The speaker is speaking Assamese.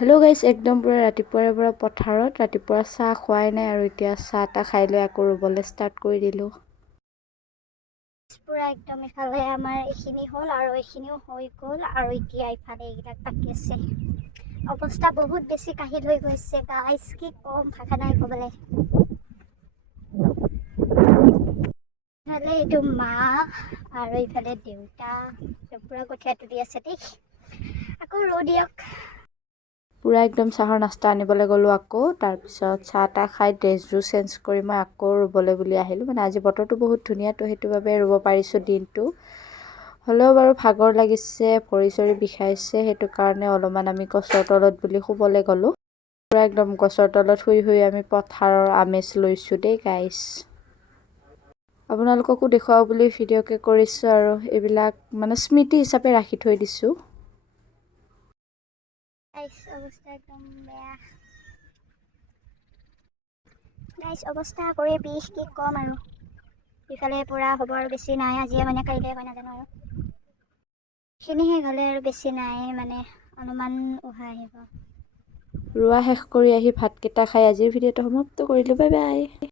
হেল্ল' গাইছ, একদম পুৰা ৰাতিপুৱাৰে পৰা পথাৰত ৰাতিপুৱা চাহ খোৱাই নাই আৰু এতিয়া চাহ তাহ খাই লৈ আকৌ ৰুবলৈ ষ্টাৰ্ট কৰি দিলোঁ। পুৰা একদম ইফালে আমাৰ এইখিনি হ'ল আৰু এইখিনিও হৈ গ'ল আৰু এতিয়া ইফালে এইবিলাক বাকী আছে। অৱস্থা বহুত বেছি কাহিল হৈ গৈছে গাইছ, কি কম ভাষা নাই ক'বলৈ। ইফালে এইটো মা আৰু ইফালে দেউতা পুৰা কঠীয়া তুলি আছে দেই। আকৌ ৰু দিয়ক। পুৰা একদম চাহৰ নাস্তা আনিবলৈ গ'লোঁ আকৌ। তাৰপিছত চাহ তাহ খাই ড্ৰেছযোৰ চেঞ্জ কৰি মই আকৌ ৰুবলৈ বুলি আহিলোঁ। মানে আজি বতৰটো বহুত ধুনীয়া, তো সেইটো বাবে ৰুব পাৰিছোঁ দিনটো। হ'লেও বাৰু ভাগৰ লাগিছে, ভৰি চৰি বিষাইছে, সেইটো কাৰণে অলপমান আমি গছৰ তলত বুলি শুবলৈ গ'লোঁ। পুৰা একদম গছৰ তলত শুই শুই আমি পথাৰৰ আমেজ লৈছোঁ দেই গাইছ। আপোনালোককো দেখুৱাওঁ বুলি ভিডিঅ'কে কৰিছোঁ আৰু এইবিলাক মানে স্মৃতি হিচাপে ৰাখি থৈ দিছোঁ। অৱস্থা একদম বেয়া গাইছ, অৱস্থা কৰি বিষ, কি ক'ম আৰু। ইফালে পুৰা হ'ব আৰু বেছি নাই, আজিয়ে মানে কাইলৈ হয় নাজানো আৰু। খিনি শেষ হ'লে আৰু বেছি নাই, মানে অলপমান উহাই আহিব। ৰোৱা শেষ কৰি আহি ভাতকেইটা খাই আজিৰ ভিডিঅ'টো সমাপ্ত কৰিলোঁ। Bye bye.